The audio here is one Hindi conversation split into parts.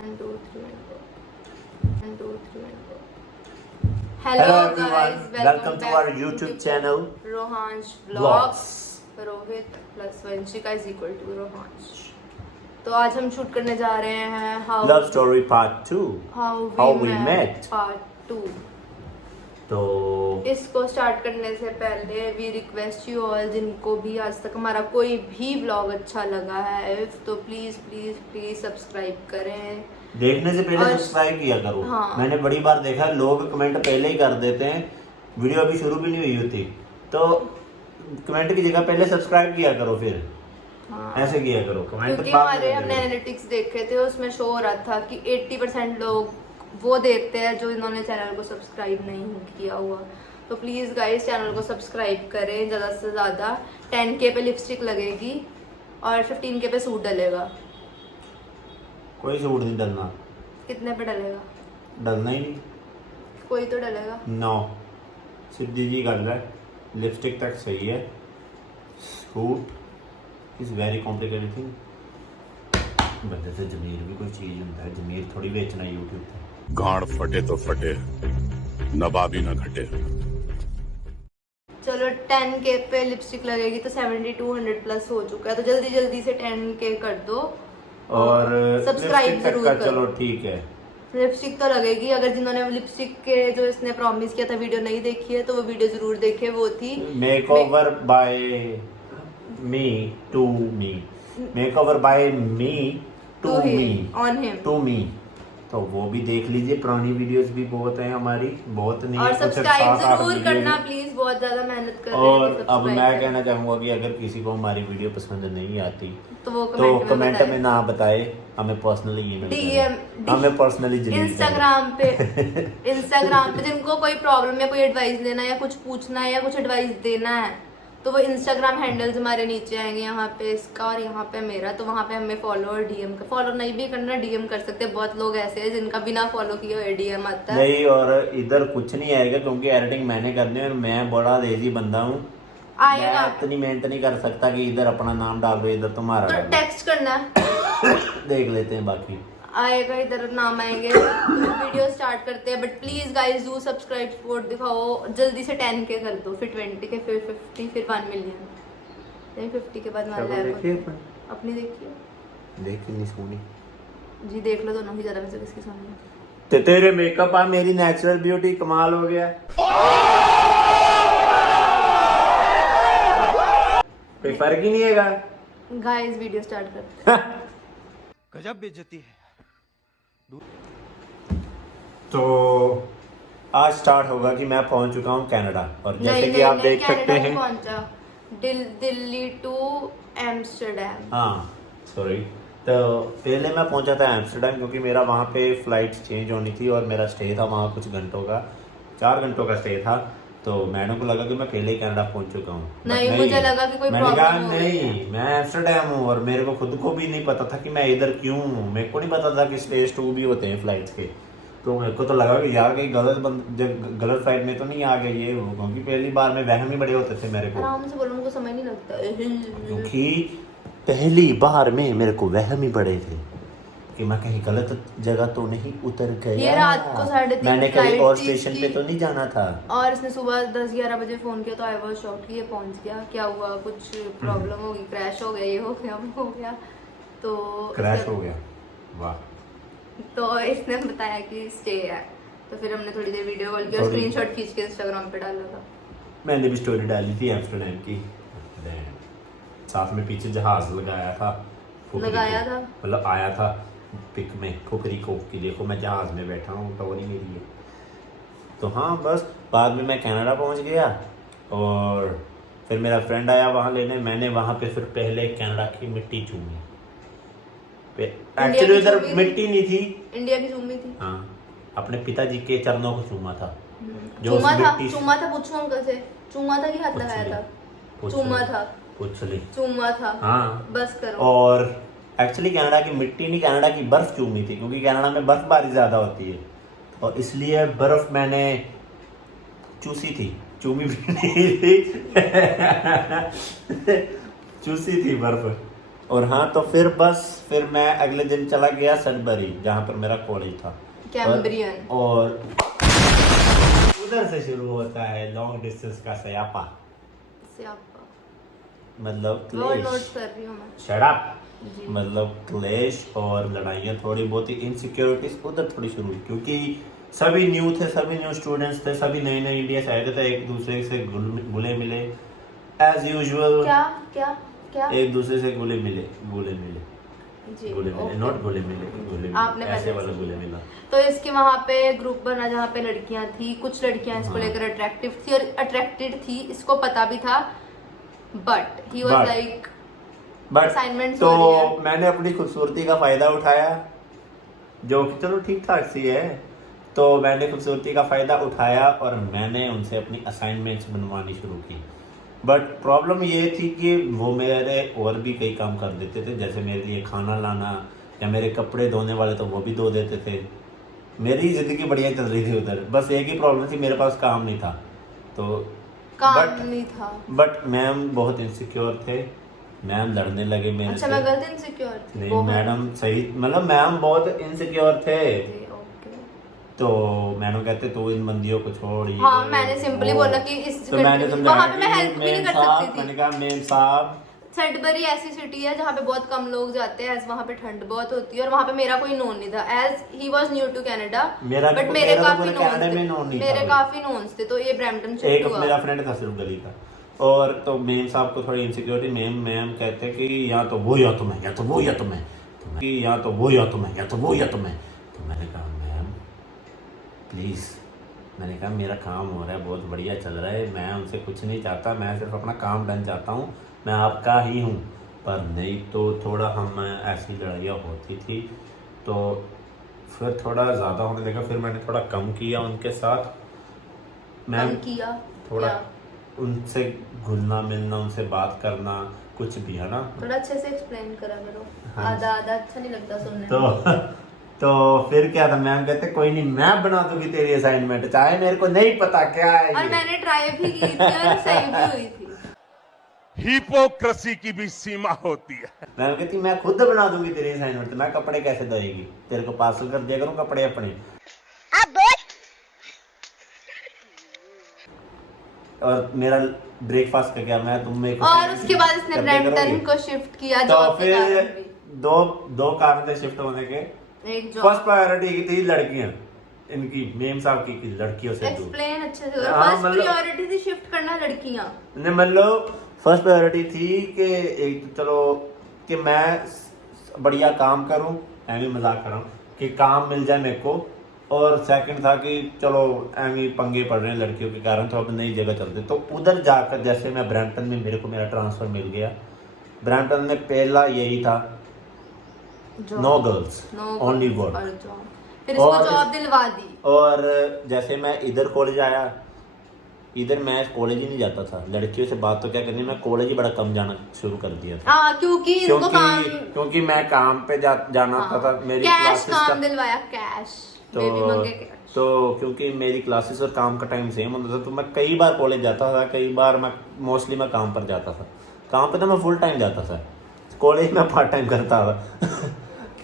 1 2 3 1 2 3 Hello everyone, welcome to our YouTube channel Rohansh Vlogs. Vlogs. Rohit plus Vanshika is equal to Rohansh. तो आज हम शूट करने जा रहे हैं Love Story Part 2 How We Met part 2। तो इसको स्टार्ट करने से पहले वी रिक्वेस्ट यू ऑल, जिनको भी आज तक हमारा कोई भी व्लॉग अच्छा लगा है तो प्लीज प्लीज प्लीज सब्सक्राइब करें। देखने से पहले और सब्सक्राइब किया करो। हाँ। मैंने बड़ी बार देखा है लोग कमेंट पहले ही कर देते हैं, वीडियो अभी शुरू भी नहीं हुई होती, तो कमेंट की जगह पहले सब्सक्राइब किया करो, फिर हाँ। ऐसे किया करो। कमेंट क्योंकि हमारे हमने एनालिटिक्स देखे थे, उसमें शो हो रहा था कि 80% लोग वो देखते हैं जो इन्होंने चैनल को सब्सक्राइब नहीं किया हुआ। तो प्लीज गाइस चैनल को सब्सक्राइब करें ज़्यादा से ज़्यादा। 10K पे लिपस्टिक लगेगी और 15K पे सूट डलेगा। कोई सूट नहीं डलना। कितने पे डलेगा? डलना ही नहीं, कोई तो डलेगा। नो सीधी जी गल है, लिपस्टिक तक सही है, suit is very complicated thing. बंदे से जमीर भी कोई चीज होता है, जमीर थोड़ी बेचना यूट्यूब पे। गांड फटे तो फटे, नवाबी न घटे। चलो 10K पे लिपस्टिक लगेगी तो 7200 प्लस हो चुका है, तो जल्दी जल्दी से 10K कर दो और सब्सक्राइब लिपस्टिक जरूर का करो। चलो ठीक है, लिपस्टिक तो लगेगी। अगर जिन्होंने लिपस्टिक के जो इसने प्रॉमिस किया था वीडियो नहीं देखी है तो वो वीडियो जरूर देखे। वो थी makeover by me to me, makeover by me to me on him. To me, तो वो भी देख लीजिए। पुरानी वीडियोस भी बहुत हैं हमारी, बहुत नहीं और है, कुछ सब्सक्राइब 7-8 जरूर वीडियो करना हैं। प्लीज, बहुत ज्यादा मेहनत कर रहे हैं। और कि अब मैं सब्सक्राइब कहना चाहूंगा कि अगर किसी को हमारी वीडियो पसंद नहीं आती तो वो तो कमेंट कमेंट में ना बताए, हमें पर्सनली ईमेल DM करें, हमें पर्सनली इंस्टाग्राम पे जिनको कोई प्रॉब्लम या कोई एडवाइस लेना है या कुछ पूछना है या कुछ एडवाइस देना है तो वो इंस्टाग्राम हैंडल्स हमारे नीचे आएंगे, यहाँ पे इसका और यहाँ पे मेरा। तो वहाँ पे हमें फॉलो और DM का, फॉलो नहीं भी करना डीएम कर सकते हैं। बहुत लोग ऐसे हैं जिनका बिना फॉलो किए हुए DM आता है। नहीं, और इधर कुछ नहीं आएगा क्योंकि एडिटिंग मैंने करनी है और मैं बड़ा लेजी बंदा हूँ। आएगा मैं इतनी मेहनत नहीं कर सकता कि इधर अपना नाम डाल दो, इधर तुम्हारा तो डाल दो। टेक्स्ट करना है, देख लेते हैं बाकी आएगा, इधर नाम आएंगे। वीडियो स्टार्ट करते हैं, but please guys do subscribe, support दिखाओ। जल्दी से 10K कर दो, फिर 20K, फिर 50, फिर 1 मिलियन, फिर 50 के बाद मान चलो लिया देखिए अपनी। देखिए देख कितनी सोनी जी, देख लो दोनों की, ज्यादा वैसे किसकी सोनी। ते तेरे मेकअप आ, मेरी नेचुरल ब्यूटी, कमाल हो गया। कोई फर्क ही नहीं है। गाइस वीडियो स्टार्ट करते हैं। गजब बेइज्जती है। तो आज स्टार्ट होगा कि मैं पहुंच चुका हूं कनाडा, और जैसे नहीं कि आप नहीं, देख सकते कनाडा नहीं हैं। पहुंचा, दिल्ली टू एम्स्टर्डम। हाँ सॉरी, तो पहले मैं पहुंचा था एम्स्टर्डम क्योंकि मेरा वहाँ पे फ्लाइट चेंज होनी थी और मेरा स्टे था वहाँ कुछ घंटों का, 4 घंटों का स्टे था। तो मैडम को लगा कि मैं पहले ही कनाडा पहुंच चुका हूँ। नहीं, मुझे लगा कि कोई मैंने कहा प्रॉब्लम हो गई है। नहीं, मैं एम्स्टर्डम हूँ और मेरे को खुद को भी नहीं पता था कि मैं इधर क्यों हूँ। मेरे को नहीं पता था कि स्टेज 2 भी होते हैं फ्लाइट्स के। तो मेरे को तो लगा कि यार कहीं गलत फ्लाइट में तो नहीं आ गए ये वो, क्योंकि पहली बार में वहम ही बड़े होते थे मेरे को, आराम से बोलो, मुझे समझ नहीं लगता। क्योंकि पहली बार में मेरे को वहम ही बड़े थे कि मैं कहीं गलत जगह तो नहीं उतर ये गया, रात को 3:30 मैंने कहीं फ्लाइट और थी स्टेशन इसकी। पे तो नहीं जाना था। और इसने सुबह 10-11 बजे फोन किया तो आई वाज शॉक्ड कि ये पहुंच गया। क्या हुआ, कुछ प्रॉब्लम होगी, क्रैश हो गया, ये हो गया, वो हो गया। तो क्रैश हो गया, वाह। तो इसने बताया कि स्टे है, तो फिर हमने थोड़ी देर वीडियो कॉल की और स्क्रीनशॉट खींच के इंस्टाग्राम पे डाला था। मैंने भी स्टोरी डाली थी एम्स्टर्डम की, साथ में पीछे जहाज लगाया था, लगाया था मतलब आया था पिक में फुकरी को कि देखो मैं जहाज में बैठा हूँ, टोरी मेरी है। तो हाँ बस बाद में मैं कनाडा पहुँच गया और फिर मेरा फ्रेंड आया वहाँ लेने। मैंने वहाँ पे फिर पहले कनाडा की मिट्टी चूमी। एक्चुअली इधर मिट्टी नहीं थी, इंडिया की चूमी थी। हाँ अपने पिताजी के चरणों को चूमा था। चूमा था, पूछो अंकल से, चूमा था कि हाथ लगाया था? चूमा था, पूछ ले। चूमा था, हाँ बस करो। और एक्चुअली कनाडा की मिट्टी नहीं, कनाडा की बर्फ चूमी थी क्योंकि कनाडा में बर्फबारी ज्यादा होती है और इसलिए बर्फ मैंने चूसी थी, चूमी भी नहीं थी चूसी थी बर्फ। और हाँ तो फिर मैं अगले दिन चला गया सडबरी जहाँ पर मेरा कॉलेज था। कैम्ब्रियन। और उधर से शुरू होता है लॉन्ग डिस्टेंस का सयापा, स्यापा। मतलब वर्ड नोट कर रही हूँ मैं। शराब, जी। मतलब क्लेश और लड़ाइयाँ, थोड़ी बहुत ही इनसिक्योरिटीज उधर थोड़ी शुरू हुई क्योंकि सभी न्यू थे, सभी न्यू स्टूडेंट्स थे, सभी नए नए इंडिया से आए थे, एक दूसरे से घुले मिले एज यूजुअल। क्या क्या क्या? एक दूसरे से घुले मिले जी, घुले मिले, ओके। नॉट घुले मिले आपने ऐसे पहले वाला से घुले मिला। तो इसके वहाँ पे ग्रुप बना जहाँ पे लड़कियां थी, कुछ लड़कियां इसको हाँ। लेकर अट्रैक्टिव थी और अट्रैक्टेड थी, इसको पता भी था, but he was But- like but Assignments तो हो रही है। मैंने अपनी खूबसूरती का फायदा उठाया, जो कि चलो ठीक ठाक सी है। तो मैंने खूबसूरती का फायदा उठाया और मैंने उनसे अपनी असाइनमेंट्स बनवानी शुरू की। बट प्रॉब्लम ये थी कि वो मेरे और भी कई काम कर देते थे, जैसे मेरे लिए खाना लाना या मेरे कपड़े धोने वाले तो वो भी धो देते थे। मेरी ज़िंदगी बढ़िया चल रही थी उधर, बस एक ही प्रॉब्लम थी, मेरे पास काम नहीं था। तो काम नहीं था। बट मैम बहुत इनसिक्योर थे, मैम लड़ने लगे मेरे अच्छा, से। मैं गलत इनसिक्योर थी। नहीं बहुत। मैडम सही, मतलब मैम बहुत इनसिक्योर थे। जी, ओके। तो मैडम कहते तू इन बंदियों को छोड़ ये हाँ, मैंने सिंपली वो। बोला कि इस तो मैंने वहाँ समझाया पे मैं कि हेल्प भी नहीं कर मेम साहब, सकती मैंने थी। कहा मेम साहब सडबरी ऐसी सिटी है जहाँ पे बहुत कम लोग जाते हैं, एज वहाँ पे ठंड बहुत होती है और वहाँ पे मेरा कोई नोन नहीं था, as he was new to Canada. मेरा बट तो- मेरे मेरा तो काफी पूरे कनाडा में known नोन्स नहीं थे, था मेरे भाई। काफी नोन्स थे, तो ये ब्रैम्पटन शिफ्ट एक हुआ। मेरा फ्रेंड था सिर्फ गली का। और तो मेम साहब को थोड़ी इनसिक्योरिटी, मैम कहते कि या तो वो या तो मैं, या तो वो या तो मैं, कि या तो वो या तो मैं, या तो वो या तो मैं। तो मैंने कहा मैम प्लीज़, मैंने कहा मेरा काम हो रहा है, बहुत बढ़िया चल रहा है, मैं उनसे कुछ नहीं चाहता, मैं सिर्फ अपना काम डन चाहता हूँ, मैं आपका ही हूँ। पर नहीं, तो थोड़ा हम ऐसी लड़ाइयाँ होती थी, तो फिर थोड़ा ज़्यादा होने लगा, फिर मैंने थोड़ा कम किया उनके साथ। कम किया थोड़ा क्या? उनसे घुलना मिलना, उनसे बात करना, कुछ भी, है ना। थोड़ा अच्छे से एक्सप्लेन करा करो, हाँ। आधा आधा अच्छा नहीं लगता सुनने तो में। तो फिर क्या था, मैम कहते कोई नहीं, मैं बना दूंगी तेरी असाइनमेंट, चाहे मेरे को नहीं पता क्या है और ये। मैंने ट्राई भी की थी और सही भी हुई थी। हिपोक्रेसी की भी सीमा होती है। मैम कहती मैं खुद बना दूंगी तेरी असाइनमेंट, मैं कपड़े कैसे धोएगी, तेरे को पार्सल कर दिया करूँ कपड़े अपने। और मेरा ब्रेकफास्ट का क्या, मैं तुम में और उसके बाद इसने ब्रैम्पटन को शिफ्ट किया तो जॉब के फिर कारण भी। दो कारण थे शिफ्ट होने के। एक जॉब। फर्स्ट प्रायोरिटी की थी लड़कियां, इनकी मेम साहब की लड़कियों से दूर। एक्सप्लेन अच्छे से। हाँ, फर्स्ट मतलब- प्रायोरिटी थी शिफ्ट करना लड़कियां। ने मतलब फर्स्ट प्रायोरिटी थी कि एक तो चलो कि मैं बढ़िया काम करूं, एमी मजाक कर रहा हूं कि काम मिल जाए मेरे को। और सेकंड था कि चलो एमी पंगे पड़ रहे हैं लड़कियों के कारण, तो अब नई जगह चलते। तो उधर जाकर जैसे मैं ब्रैम्पटन में, मेरे को मेरा ट्रांसफर मिल गया। ब्रैम्पटन में पहला यही था, नो गर्ल्स, ओनली वर्क। फिर इसको और जॉब दिलवा दी। और जैसे मैं इधर कॉलेज आया, इधर मैं कॉलेज ही नहीं जाता था, लड़कियों से बात तो क्या करनी, मैं कॉलेज ही बड़ा कम जाना शुरू कर दिया था। हाँ, क्योंकि इनको काम। क्योंकि मैं काम पे जाना हाँ, था मेरी कैश क्लासेस काम का। दिलवाया, कैश तो बेबी मंगे कैश। तो क्योंकि मेरी क्लासेस और काम का टाइम सेम होता था, तो मैं कई बार कॉलेज जाता था, कई बार मैं मोस्टली मैं काम पर जाता था। काम पे तो मैं फुल टाइम जाता था, कॉलेज में पार्ट टाइम करता था।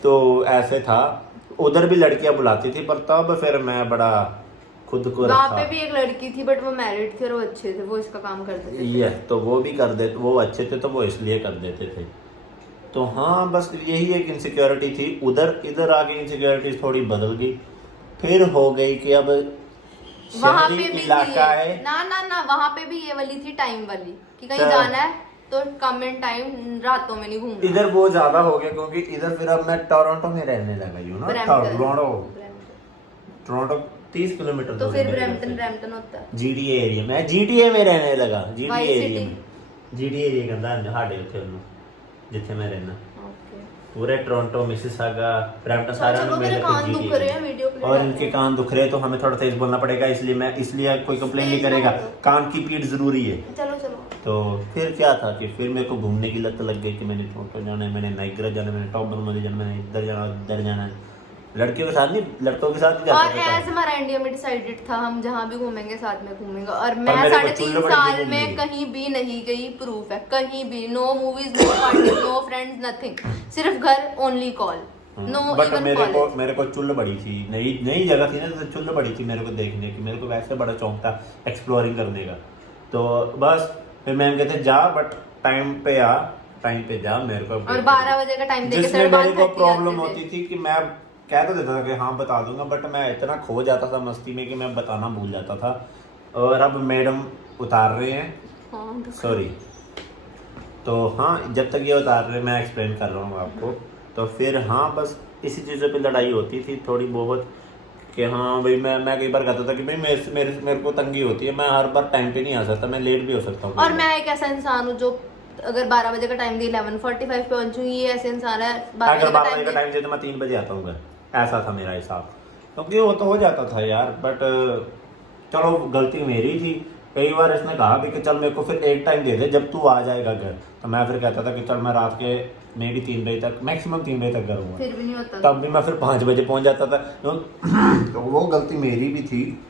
तो ऐसे था, उधर भी लड़कियां बुलाती थी, पर तब फिर मैं बड़ा खुद को वहाँ रखा। पे भी एक लड़की थी, बट वो मैरिड थी और वो अच्छे थे, वो इसका काम करते थे। ये तो वो भी कर देते, वो अच्छे थे तो वो इसलिए कर देते थे। तो हाँ, बस यही एक इनसिक्योरिटी थी उधर। इधर आके इनसिक्योरिटी थोड़ी बदल गई, फिर हो गई कि अब वहाँ शहरी पे भी इलाका थी है। ना वहाँ पे भी ये वाली थी, टाइम वाली, कि कहीं क्या? जाना है तो कम इन टाइम, रातों में नहीं घूमना। इधर वो ज्यादा हो गया क्योंकि इधर फिर अब मैं टोरंटो में रहने लगा हूँ ना। टोरंटो 30 किलोमीटर तो दूर फिर है मेरे ब्रैम्पटन घर से। ब्रैम्पटन होता है। जीडीए एरिया, मैं जीडीए में रहने लगा। GDA why area city? में, जीडीए एरिया कहंदा ਸਾਡੇ ਉੱਥੇ ਉਹਨੂੰ ਜਿੱਥੇ मैं रहना, ओके। पूरे टोरंटो, मिसिसागा, ब्रैम्पटन सारा चलो, में मेरे मिलकर कान दुख GTA रहे हैं वीडियो के लिए। और इनके कान दुख रहे हैं, तो हमें थोड़ा तेज बोलना पड़ेगा, इसलिए कोई कंप्लेन नहीं तेज करेगा। बोलो। कान की पीठ जरूरी है। चलो चलो। तो फिर क्या था कि फिर मेरे को घूमने की लत लग गई कि मैंने टोरंटो जाना है, मैंने नाइग्रा जाना है, मैंने टॉप बर्मोदी जाना है, मैंने इधर जाना उधर जाना है। लड़कियों के साथ नहीं, लड़कों के साथ ही जाता और था। एज हमारा इंडिया में डिसाइडेड था हम जहाँ भी घूमेंगे साथ में घूमेंगे, और पर मैं मेरे को 3.5 चुल्लू बड़ी साल घूमने में की। कहीं भी नहीं गई, प्रूफ है, कहीं भी, no movies, no party, no friends, nothing, सिर्फ घर, only call, no but even मेरे को चुल्ल बड़ी थी, नई नई जगह थी ना, तो चुल्ल बड़ी थी मेरे को देखने की। मेरे को वैसे बड़ा शौक था एक्सप्लोरिंग करने का। तो बस फिर मैम कहते जा, बट टाइम पे आ, टाइम पे जा। मेरे को और 12 बजे का टाइम देके जिसमें मेरे को 12:30 प्रॉब्लम आते थे। होती थी कि मैं कह तो देता था कि हाँ बता दूंगा, बट मैं इतना खो जाता था मस्ती में कि मैं बताना भूल जाता था। और अब मैडम उतार रहे हैं, हाँ, सॉरी। तो हाँ, जब तक ये उतार रहे मैं एक्सप्लेन कर रहा हूँ आपको। तो फिर हाँ, बस इसी चीज़ों पे लड़ाई होती थी थोड़ी बहुत कि हाँ भाई मैं कई बार कहता था कि भाई मेरे को तंगी होती है, मैं हर बार टाइम पे नहीं आ सकता, मैं लेट भी हो सकता हूँ। और मैं एक ऐसा इंसान हूँ जो अगर 12 बजे का टाइम दी 11:45 पे पहुंचूँ, ये ऐसे इंसान है 12 अगर बजे का 12 बजे का टाइम दे तो मैं 3 बजे आता हूँ घर, ऐसा था मेरा हिसाब। क्योंकि वो तो हो जाता था यार, बट चलो गलती मेरी थी। कई बार इसने कहा भी कि चल मेरे को फिर एक टाइम दे दे जब तू आ जाएगा घर, तो मैं फिर कहता था कि चल मैं रात के मे भी 3 बजे तक, मैक्सिमम 3 बजे तक करूँगा। फिर भी नहीं होता था। तब भी मैं फिर 5 बजे पहुंच जाता था। तो वो गलती मेरी भी थी,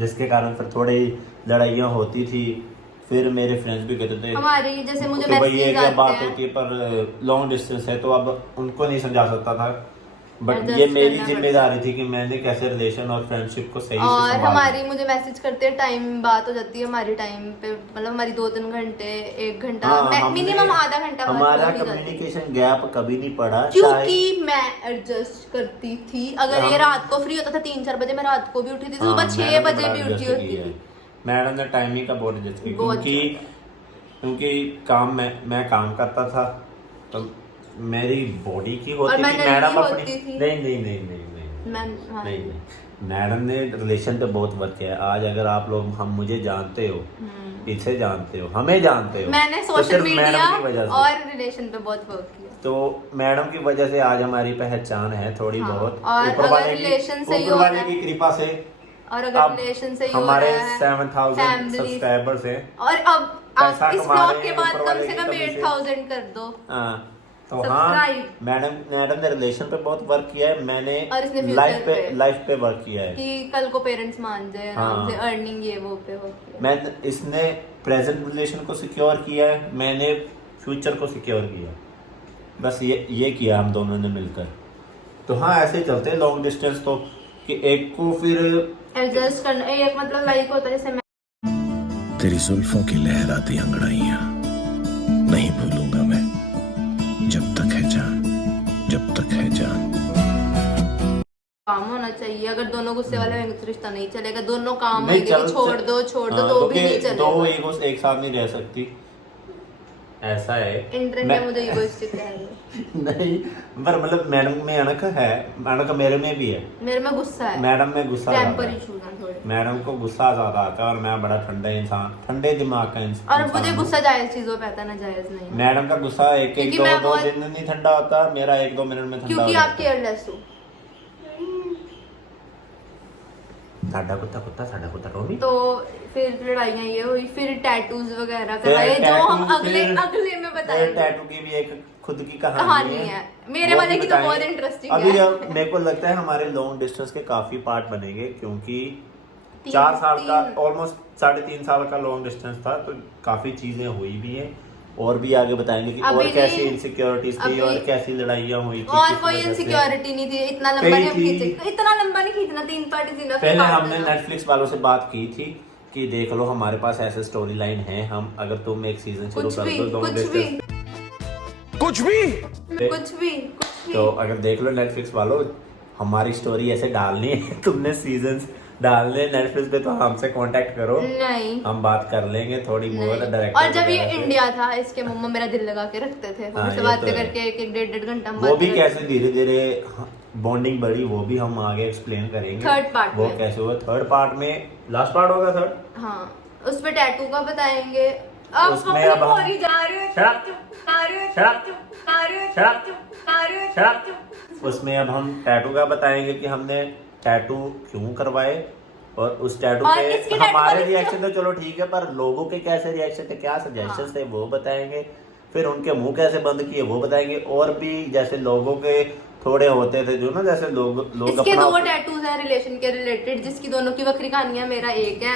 जिसके कारण फिर थोड़ी लड़ाइयाँ होती थी। फिर मेरे फ्रेंड्स भी कहते थे हमारी जैसे मुझे कि भाई ये मैसेज क्या आते बात हैं, होती है, पर लॉन्ग डिस्टेंस है तो अब उनको नहीं समझा सकता था। बट Adjust ये मेरी करना जिम्मेदारी थी कि मैंने कैसे रिलेशन और फ्रेंडशिप को सही से और संभालना। हमारी मुझे मैसेज करते हैं, टाइम बात हो जाती है हमारी टाइम पे, मतलब हमारी 2-3 घंटे, 1 घंटा, हाँ, मिनिमम आधा घंटा बात हमारा हो ही जाती है। कम्युनिकेशन गैप कभी नहीं पड़ा, क्योंकि मैं एडजस्ट करती थी। अगर ये हम- रात को फ्री होता था 3-4 बजे, मैं रात को भी उठी थी, तो सुबह 6 बजे भी उठी होती थी। मैडम ने टाइमिंग का बहुत एडजस्ट किया, बहुत क्योंकि काम मैं काम करता था, तो मेरी बॉडी की और होती मैं थी, नन्ही मैडम होती अपनी थी। नहीं मैं हाँ। नहीं मैडम ने रिलेशन पे बहुत वर्क किया है। आज अगर आप लोग हम मुझे जानते हो, पीछे जानते हो, हमें जानते हो, मैंने तो सोशल सिर्फ मीडिया मैडम की वजह से। और रिलेशन पे बहुत वर्क किया। तो मैडम की वजह से आज हमारी पहचान है थोड़ी हाँ, बहुत, और ऊपर अगर वाले relation सही ऊपर हो वाले रहा है, की कृपा से और अगर अब रिलेशन सही हमारे हो रहा है, 7,000 family- सब्सक्राइबर्स हैं। और अब पैसा आप इस कमा ब्लॉग रहे के हैं बाद ऊपर कम वाले से की कम कमी से। 8,000 कर दो। हाँ, तो हाँ, Subscribe। मैडम ने रिलेशन पे बहुत वर्क किया है, मैंने और इसने future लाइफ पे वर्क किया है। कि कल को पेरेंट्स मान जाए आराम हाँ। से, अर्निंग ये वो पे वर्क किया। मैं इसने प्रेजेंट रिलेशन को सिक्योर किया है, मैंने फ्यूचर को सिक्योर किया। बस ये किया हम दोनों ने मिलकर। तो हाँ, ऐसे ही चलते हैं लॉन्ग डिस्टेंस तो, कि एक को फिर एडजस्ट करना, एक मतलब लाइक होता है जैसे मैं तेरी जुल्फों की लहराती अंगड़ाइयां नहीं भूलूंगा मैं, जब तक है जान, जब तक है जान। काम होना चाहिए। अगर दोनों गुस्से वाले होंगे तो रिश्ता नहीं चलेगा। दोनों काम नहीं होंगे कि छोड़ हाँ, दो तो भी नहीं क्योंकि दो चलेगा। ईगोस एक साथ नहीं रह सकती, ऐसा है। इंटरनेट मैं- में मुझे इगोइस्टिक कह रहे हो। नहीं, पर मतलब मैडम में अनक है, अनक मेरे में भी है। मेरे में गुस्सा है, मैडम में गुस्सा ज्यादा टेम्पर है। इशूज हैं थोड़े। मैडम को गुस्सा ज्यादा आता है, और मैं बड़ा ठंडा इंसान, ठंडे दिमाग का इंसान। और मुझे गुस्सा जायज चीजों पे आता है, ना जायज नहीं। मैडम का गुस्सा एक क्योंकि दो मैं दो बहुत- दिन नहीं ठंडा होता, मेरा 1-2 मिनट में ठंडा हो क्योंकि जाता आप केयरलेस हो। साडा कुत्ता टॉमी। तो फिर लड़ाइयाँ ये हुई, फिर टैटूज वगैरह फिर कराए, जो हम टैटू, अगले फिर- अगले में बताएंगे। टैटू की भी एक खुद की कहानी कहानी है। है। मेरे वो वाले भी की तो बहुत बताएंगे। इंटरेस्टिंग अभी है। अब मेरे को लगता है हमारे लॉन्ग डिस्टेंस के काफी पार्ट बनेंगे, क्योंकि 4 साल का, ऑलमोस्ट 3.5 साल का लॉन्ग डिस्टेंस था, तो काफी चीजें हुई भी हैं, और भी आगे बताएंगे कि अभी और कैसी नहीं, इनसिक्योरिटीज थी अभी- और कैसी लड़ाइयाँ हुई थी, और किस कोई वजह से। इनसिक्योरिटी नहीं थी। इतना लंबा कई नहीं हम थी। खींचे, इतना लंबा नहीं खींचना, 3 पार्ट इनफ। पहले हमने नेटफ्लिक्स वालों से बात की थी कि देख लो हमारे पास ऐसे स्टोरी लाइन है, हम अगर तुम एक सीजन शुरू कुछ कर भी दो लॉन्ग कुछ भी डिस्टेंस कुछ भी कुछ भी कुछ भी। तो अगर देख लो नेटफ्लिक्स वालों, हमारी स्टोरी ऐसे डालनी है, तुमने सीजन्स डालने नेटफ्लिक्स पे, तो हमसे कांटेक्ट करो, नहीं हम बात कर लेंगे थोड़ी बहुत नहीं। डायरेक्टर और जब ये वगैरह से। इंडिया था, इसके मम्मा मेरा दिल लगा के रखते थे, हाँ, मुझसे ये बातें तो है। करके 1-1 घंटा हम वो बातें भी करते कैसे धीरे धीरे बॉन्डिंग बढ़ी, वो भी हम आगे एक्सप्लेन करेंगे। Third part वो में। कैसे हुआ, थर्ड पार्ट में, लास्ट पार्ट होगा थर्ड। हाँ, उस पे टैटू का बताएंगे। अब उसमें अब हम- पूरी जा रही हो, Shut up! चुप, जा रही हो, Shut up! चुप, जा रही हो, Shut up! चुप, जा रही हो, Shut up! चुप। उसमें अब हम टैटू का बताएंगे कि हमने टैटू क्यों करवाए, और उस टैटू और पे इसके टैटू हमारे वाले रिएक्शन तो चलो ठीक है, पर लोगों के कैसे रिएक्शन थे, क्या सजेशन थे, वो बताएंगे। फिर उनके मुंह कैसे बंद किए वो बताएंगे। और भी जैसे लोगों के थोड़े होते थे जो ना, जैसे लोग इसके दो टैटूज हैं रिलेशन के रिलेटेड, जिसकी दोनों की बकरी कहानियां, मेरा एक है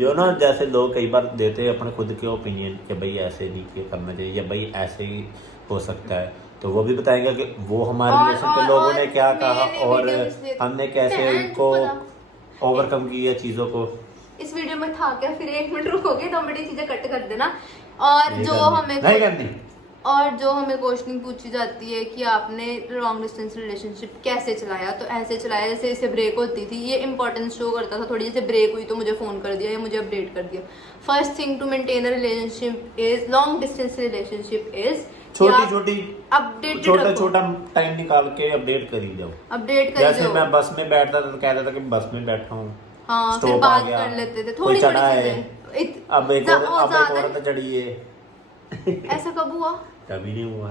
यो ना, जैसे लोग कई बार देते हैं अपने खुद के ओपिनियन कि भाई ऐसे नहीं कि करना चाहिए या भाई ऐसे ही हो सकता है, तो वो भी बताएंगे कि वो हमारे रिलेशन के लोगों ने क्या कहा और हमने कैसे उनको ओवरकम किया चीजों को। इस वीडियो में था क्या, फिर 1 मिनट रुकोगे, 2 मिनट चीजें कट कर देना। और जो हमें नहीं करनी, और जो हमें क्वेश्चनिंग पूछी जाती है कि आपने लॉन्ग डिस्टेंस रिलेशनशिप कैसे चलाया, तो ऐसे चलाया जैसे इसे ब्रेक होती थी, ये इंपॉर्टेंस शो करता था थोड़ी, जैसे ब्रेक हुई तो मुझे फोन कर दिया या मुझे अपडेट कर दिया। First thing to maintain a relationship is, long distance relationship is छोटी छोटी अपडेटेड, छोटा टाइम निकाल के अपडेट करी जाओ, अपडेट करी जैसे जाओ। मैं बस में बैठता था तो कहता था कि बस में बैठा हूँ, हाँ, फिर स्टॉप आ बात गया, कर लेते थे कोई थोड़ी चढ़ा थोड़ी है, चीजें। अब एक औरत चढ़ी है। ऐसा कब हुआ? कभी नहीं हुआ,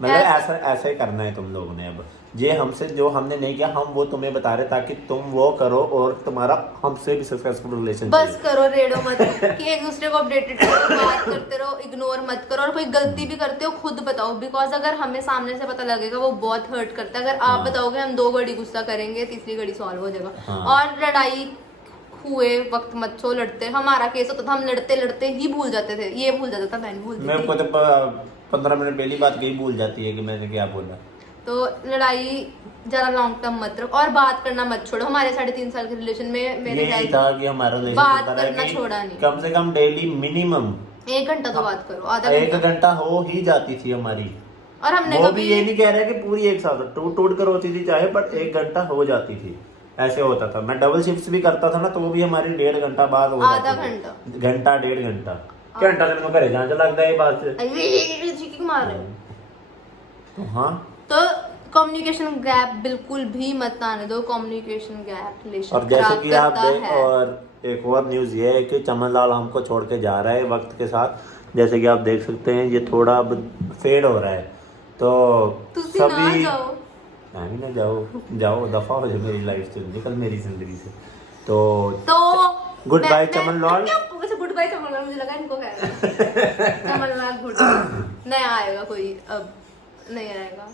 मतलब ऐसा ही करना है तुम लोगों ने। अब ये हमसे जो हमने नहीं किया हम वो तुम्हें बता रहे ताकि तुम वो करो और तुम्हारा हमसे भी सक्सेसफुल रिलेशन। बस करो, रेडो मत कि एक दूसरे को अपडेटेड करो, बात करते रहो, इग्नोर मत करो। और कोई गलती भी करते हो खुद बताओ, बिकॉज अगर हमें सामने से पता लगेगा वो बहुत हर्ट करता है। अगर आप बताओगे हम 2 घड़ी गुस्सा करेंगे, तीसरी घड़ी सॉल्व हो जाएगा। और लड़ाई हुए वक्त मत छो, लड़ते, हमारा केस होता था हम लड़ते लड़ते ही भूल जाते थे, ये भूल जाता था, मैं नहीं भूलती मेरे को तो 15 मिनट पहली बात कही भूल जाती है कि मैंने क्या बोला। तो लड़ाई जरा लॉन्ग टर्म मत रखो और बात करना मत छोड़ो। हमारे 3.5 साल के रिलेशन में मेरे यही था कि हमारा रिलेशन बात करना छोड़ा नहीं, कम से कम डेली मिनिमम 1 घंटा तो बात करो, आधा 1 घंटा हो ही जाती थी हमारी। और हमने वो कभी भी ये नहीं कह रहे कि पूरी एक साथ टूट कर होती थी चाहे, बट 1 घंटा हो जाती थी, ऐसे होता था। मैं डबल शिफ्ट भी करता था ना, तो वो भी हमारी 1.5 घंटा बाद हो जाती आधा थी। घंटा 1.5 घंटा घंटा तो मेरे को घर लगता है बात से। चीकिंग मार रहे हो। तो हाँ, तो कम्युनिकेशन गैप बिल्कुल भी मत आने दो, कम्युनिकेशन गैप रिलेशन और जैसे कि आप करता है। और एक और न्यूज़ ये है कि चमन लाल हमको छोड़ के जा रहा है वक्त के साथ। जैसे कि आप देख सकते हैं ये थोड़ा अब फेड हो रहा है, तो सभी नहीं ना जाओ दफा हो जाए मेरी लाइफ से, निकल मेरी जिंदगी से। तो good bye Chaman Lal. Good bye Chaman Lal, मुझे लगा इनको चमन लाल गुड नहीं आएगा कोई, अब नहीं आएगा।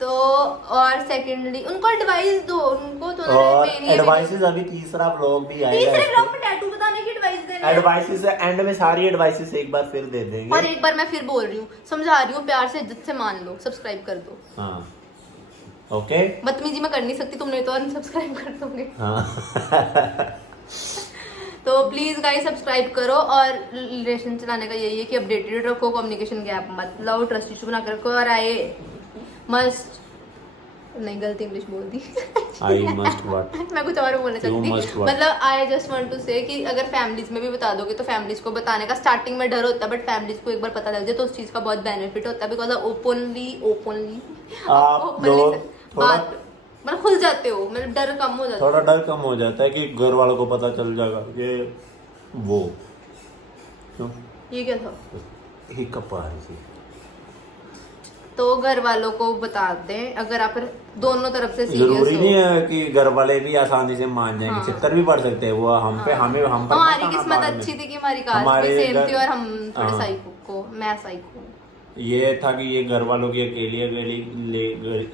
तो और सेकेंडली उनको एडवाइस दो, उनको तो और एडवाइसेस अभी तीसरा व्लॉग भी आएगा, तीसरे व्लॉग में टैटू बताने की एडवाइस देना, एडवाइसेस एंड में सारी एडवाइसेस एक बार फिर दे देंगे। और एक बार मैं फिर बोल रही हूँ, समझा रही हूँ, प्यार से इज्जत से मान लो, सब्सक्राइब कर दो। हाँ ओके, बदतमीजी मैं कर नहीं सकती, तुमने तो अनसब्सक्राइब कर दोगे। हाँ तो प्लीज गाइस सब्सक्राइब करो। और रिलेशन चलाने का यही है कि अपडेटेड रखो, कम्युनिकेशन गैप मत लाओ, ट्रस्ट इशू बना कर रखो। और मस्ट नहीं, गलत इंग्लिश बोल दी। आई मस्ट व्हाट, मैं कुछ और बोलना चाहती थी, मतलब आई जस्ट वांट टू से कि अगर फैमिलीज में भी बता दोगे तो फैमिलीज को बताने का स्टार्टिंग में डर होता है, बट फैमिलीज को एक बार पता लग जाए तो उस चीज का बहुत बेनिफिट होता है। बिकॉज ओपनली आप लोग थोड़ा मतलब खुल जाते हो, मतलब डर कम हो जाता है, थोड़ा डर कम हो जाता है कि घर वालों को पता चल जाएगा कि वो क्यों ये क्या था, हिकअप आ रही थी। तो घर वालों को बता दें अगर आप दोनों तरफ से सीरियस जरूरी हो। नहीं है कि घर वाले भी आसानी से मान जाएंगे, चित्तर भी पड़ सकते हैं वो हम पे, हम पर हमारी किस्मत अच्छी थी कि हमारी कास्ट भी सेम थी और हम थोड़े साइको, मैं साइको। ये था कि ये घर वालों की अकेली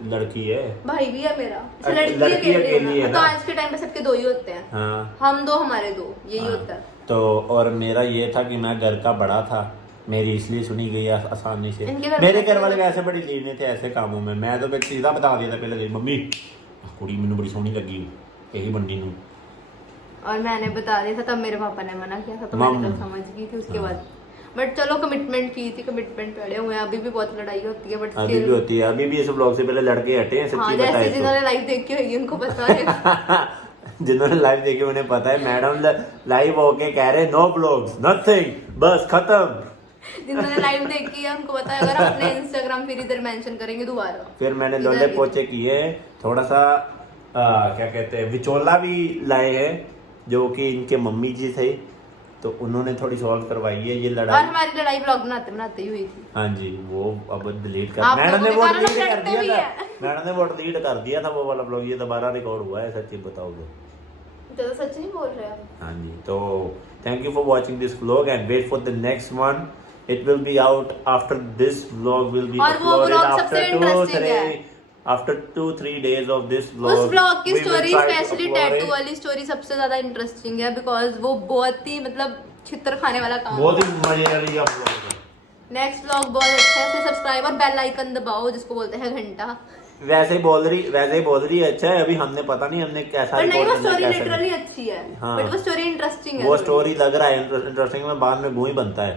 लड़की है, भाई भी है मेरा, लड़की अकेली है तो ना। आज के टाइम पे सबके 2 ही होते हैं, हाँ हम 2 हमारे 2, यही हाँ। होता है। तो और मेरा ये था कि मैं घर का बड़ा था, मेरी इसलिए सुनी गई आसानी से। मेरे घर वाले वैसे बड़ी लीने थे ऐसे कामों में, मैं तो सीधा बता दिया था पहले, मम्मी कुड़ी मैंने बड़ी सोहनी लगी यही बंडी नू, और मैंने बता दिया था, तब मेरे पापा ने मना किया था, तो मैं तो समझ गई थी उसके बाद। बट चलो कमिटमेंट की थी, कमिटमेंट पड़े हुए हैं, अभी भी बहुत लड़ाई होती है, बट अभी भी होती है, अभी भी इस ब्लॉग से पहले लड़के हटे हैं, सच्ची जैसे बताए जिन्होंने लाइव देखी होगी उनको पता है। जिन्होंने लाइव देखी उन्हें पता है, मैडम लाइव होके कह रहे नो ब्लॉग्स नथिंग, बस खत्म। जिन्होंने लाइव देखी है उनको पता है, अगर आप अपने इंस्टाग्राम फिर इधर मेंशन करेंगे दोबारा। फिर मैंने लोले पोचे किए, थोड़ा सा क्या कहते हैं विचोला भी लाए हैं जो कि इनके मम्मी जी थे, तो उन्होंने थोड़ी सॉल्व करवाई है ये लड़ाई। और हमारी लड़ाई ब्लॉग बनाते बनाते ही हुई थी। हाँ जी, वो अब डिलीट कर, आप मैडम ने लोगों वो के कारण डिलीट कर लड़ते भी दिया था, है। मैडम ने वो डिलीट कर दिया था वो वाला ब्लॉग, ये दोबारा रिकॉर्ड हुआ है, सच्ची बताओगे। तो सच नहीं बोल रहे हैं। हाँ जी, तो thank you for watching this vlog and wait for the next one. It will be out after this vlog will be और वो uploaded vlog सबसे interesting है। after 2-3 days of this vlog. उस ब्लॉग की we will story, try to specially upload tattoo it. वाली स्टोरी सबसे ज्यादा इंटरेस्टिंग है, बिकॉज वो बहुत ही मतलब छितर खाने वाला काम बहुत है। ही मजे वाली vlog है। नेक्स्ट व्लॉग बहुत अच्छा है, इसे सब्सक्राइब और बेल आइकन दबाओ जिसको बोलते हैं घंटा। वैसे ही बोल रही है अच्छा है, अभी हमने पता नहीं हमने कैसा पर नहीं, वो record करना है, स्टोरी कैसा लिटरली नहीं। अच्छी है, हाँ। बट वो स्टोरी इंटरेस्टिंग है। वो स्टोरी लग रहा है इंटरेस्टिंग में, बाद में गूं ही बनता है,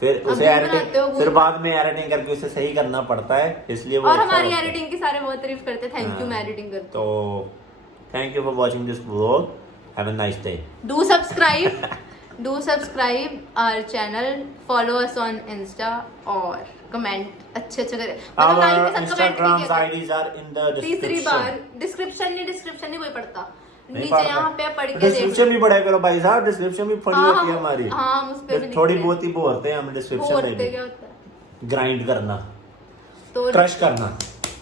फिर उसे अभी एडिटिंग, बनाते हो गूं। फिर बाद में एडिटिंग करके उसे सही करना पड़ता है, इसलिए वो और अच्छा हमारी होता है। एडिटिंग की सारे बहुत तारीफ करते हैं, थैंक यू, हाँ। मैं एडिटिंग करती तो thank you for watching this vlog, have a nice day. हूँ। Do subscribe our channel, follow us on insta और कमेंट अच्छे करें, मतलब लाइक के साथ कमेंट भी किया करें। IDs are in the तीसरी description। बार डिस्क्रिप्शन नहीं कोई पढ़ता, नहीं नीचे पढ़ता। यहाँ पे पढ़ के देख डिस्क्रिप्शन भी पढ़ा करो भाई साहब, डिस्क्रिप्शन भी फनी हाँ, होती है हमारी। हाँ, हम उस पे भी थोड़ी लिखते बहुत ही बोलते हैं हम वो डिस्क्रिप्शन में होते भी। क्या होता है, ग्राइंड करना, तो क्रश करना,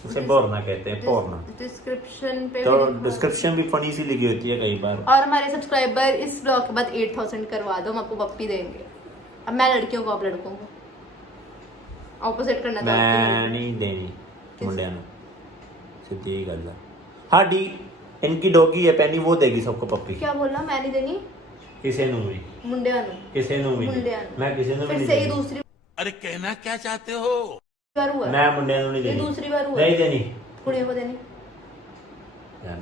उसे बोरना कहते हैं, पोरना। डिस्क्रिप्शन पे तो भी लिखो। डिस्क्रिप्शन भी फनी सी लिखी होती है कई बार। और हमारे सब्सक्राइबर इस ब्लॉग के बाद 8000 करवा दो, हम आपको पप्पी देंगे। अब मैं लड़कियों को, आप लड़कों को ऑपोजिट करना था मैं नहीं देनी मुंडिया ਨੂੰ ਸਿੱਧੀ ਹੀ ਗੱਲ ਹੈ। ਸਾਡੀ ਇਨकी डॉगी है पैनी, वो देगी सबको पप्पी, क्या बोला, मैं नहीं देनी ਕਿਸੇ ਨੂੰ ਵੀ, मुंडिया ने, ਕਿਸੇ ਨੂੰ ਵੀ मुंडिया ਨਹੀਂ। ने। मैं किसी ਨੂੰ भी फिर नहीं से ये देनी। दूसरी अरे कहना क्या चाहते हो? बार हुआ है। मैं मुंडिया ਨੂੰ नहीं ये देनी, दूसरी बार हुआ नहीं देनी कुड़ियों को देनी, यार,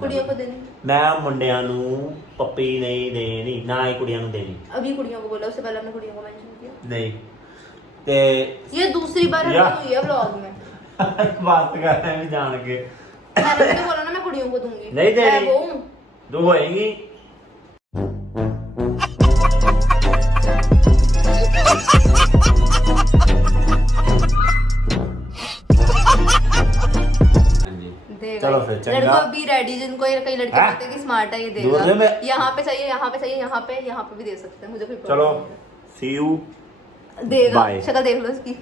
कुड़ियों को देनी, मैं मुंडिया ਨੂੰ पप्पी नहीं देनी, ना ही कुड़ियां ਨੂੰ देनी। अभी कुड़ियों को बोला, उससे पहले हमने कुड़ियों को मेंशन किया। नहीं ते ये दूसरी बार या। हुई है ब्लॉग में। बात कर रहे हैं जान के, मैंने भी तो बोला ना मैं कुड़ियों को दूंगी, नहीं देनी। मैं वो हूँ। दो होएंगी। देगा। चलो फिर, चंगा। लड़कों अभी रेडी, जिनको ये कई लड़के हाँ? कहते हैं कि स्मार्ट है, ये दूसरे देगा। में- यहाँ पे चाहिए, यहाँ पे चाहिए, यहाँ पे भी दे सकते हैं, मुझे कोई चलो प्रॉब्लम सी यू, देगा। Bye. शक्ल देख लो इसकी।